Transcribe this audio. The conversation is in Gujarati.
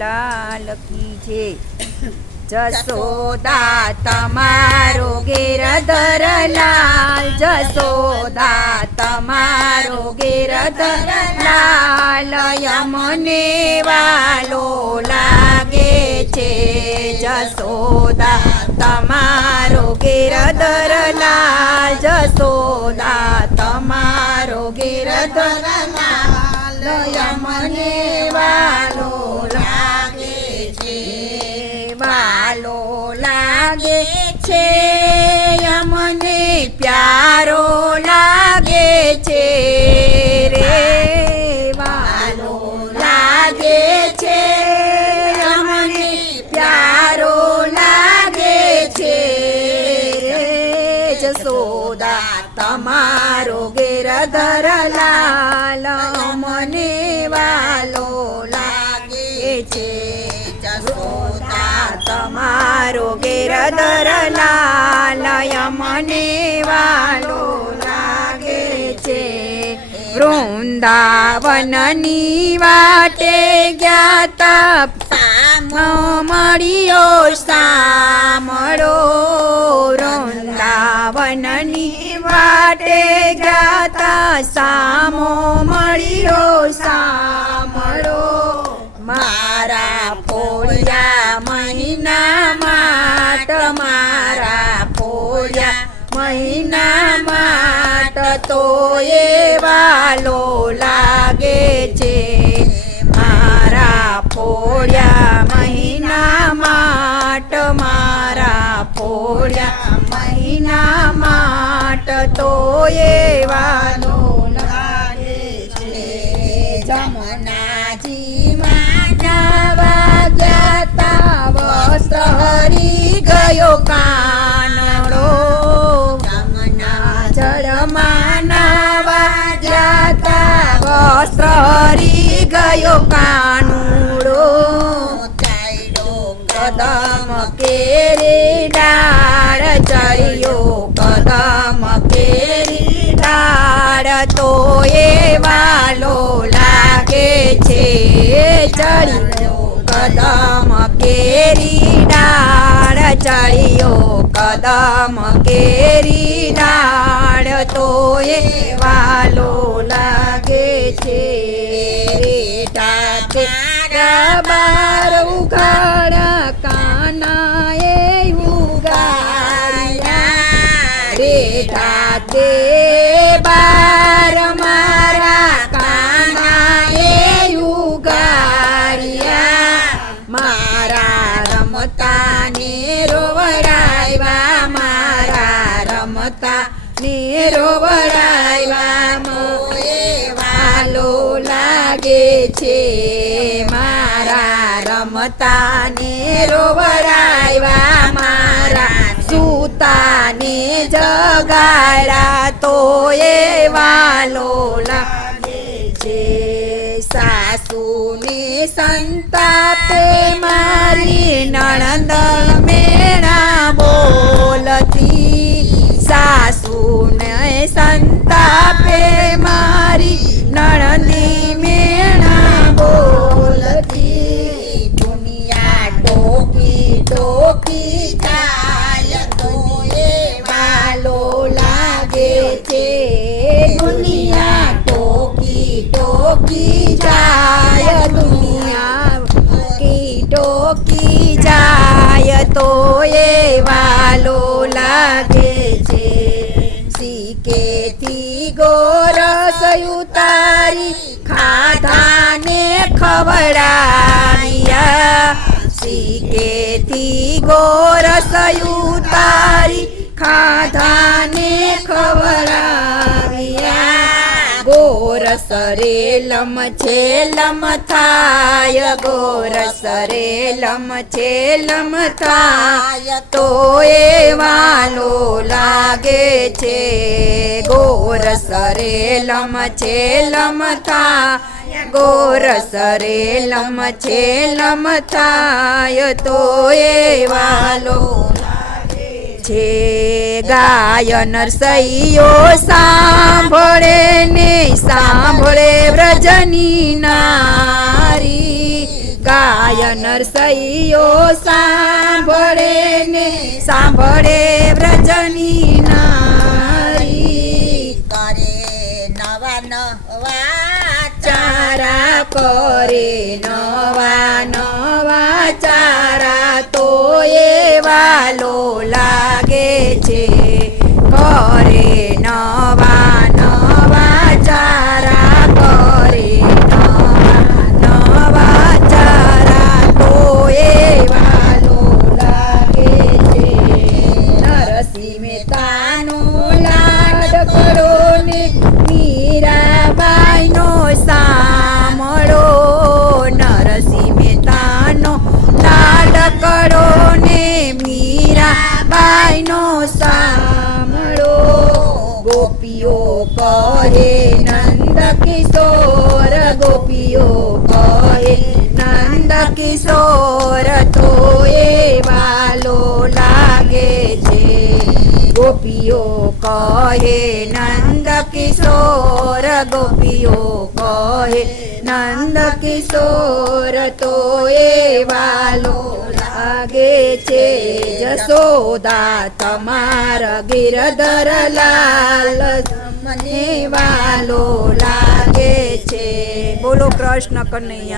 લાલ કી છે જસોદા તમારો ગિરધર લાલ, જસોદા તમારો ગિરધર લાલ, યમને વાલો લાગે છે જસોદા તમારો ગિરધર લાલ, જસોદા તમારો ગિરધર લાલ, યમને વાલો લાગે છે, વાલો લાગે છે, યમને પ્યારો લાગે છે રે, વાલો લાગે છે, યમને પ્યારો લાગે છે રે, જસોદા તમારો ગિરધર લાલ, મને વાલો લાગે છે, જસોદા તમારો ગિરધર લાલ, મને વાલો લાગે છે, વૃંદાવનની વાટે ગયા તા મળ્યો સામળો, વૃંદાવનની વાટે ગયા તા સામો મળ્યો સામળો, મારા ફોળિયા મહિના માટ, મારા ફોળિયા મહિના માટ, તો એ વાલો લાગે છે, મારા ફોળિયા મહિના માટ, મારા ફોળિયા મહિના માટ, તો એ વાલો લાગે છે, જમનાજી હરી ગયો કાનડો, જમના જળમાં વાજ્યા વસ્ત્ર હરી ગયો કાનુડો, ચાલ્યો કદમ કેરી ડાળ, ચડ્યો કદમ કેરી ડાળ, તો એ વાલો લાગે છે, ચડ્યો કદમ કેરી ડાળ, ચડ્યો કદમ કેરી ડાળ, તો એ વાલો લાગે છે, બાર ઉઘાડ કાનાએ ઉગાડ્યા, રેઠા તે બાર મારા કાનાએ ઉગાડ્યા, મારા રમતા ને રોવડાવ્યા, મારા રમતા ને રોવડાવ્યા, મોએ વાલો લાગે છે, મારા રમતા ને રોવડાવ્યા, મારા સૂતા ને જગાડ્યા, તો એ વાલો લાગે છે, સાસુને સંતાપે મારી નણંદ મેણા બોલતી, સાસુને સંતાપે મારી નણંદી મેણા બોલતી, દુનિયા ટોકી ટોકી જાય, તો એ વાલો લાગે છે, દુનિયા ટોકી ટોકી જાય, દુનિયા ટોકી જાય, તો એ વાલો લાગે છે, શીકેથી ગોરસ ઉતારી ખાધાને ખવડાવ્યા, શીકેથી ગોરસ ઉતારી ખાધાને ખવડાવ્યા, ગોરસ રેલમ છેલમ થાય, ગોરસ રેલમ છેલમ થાય, તો એ વાલો લાગે છે, ગોરસ રેલમ છેલમ થાય, ગોરસ રેલમ છેલમ થાય, તો એ વાલો છે, ગાય નરસૈયો સાંભળે ને સાંભળે વ્રજની નારી, ગાય નરસૈયો સાંભળે ને સાંભળે વ્રજની નારી કરે નવા નવા ચારા કરે નવા નવા ચારા તો વાલો લાગે છે કરે નવા નવા ચારા કરે નવા નવા ચારા તો વાલો લાગે છે નરસિંહ મહેતાનો લાડ કરો ને મીરાબાઈનો સાંભળો નરસિંહ મહેતાનો લાડ કરો ને મીરાબાઈનો સાંભળો ગોપીઓ કહે નંદ કિશોર ગોપીઓ કહે નંદ કિશોર તો વાલો લાગે છે ગોપીઓ કહે નંદ કિશોર ગોપીઓ કહે નંદ કિશોર તો વાલો લાગે છે જશોદા તમારા ગિરધર લાલ મને વાલો લાગે છે બોલો કૃષ્ણ કનૈયા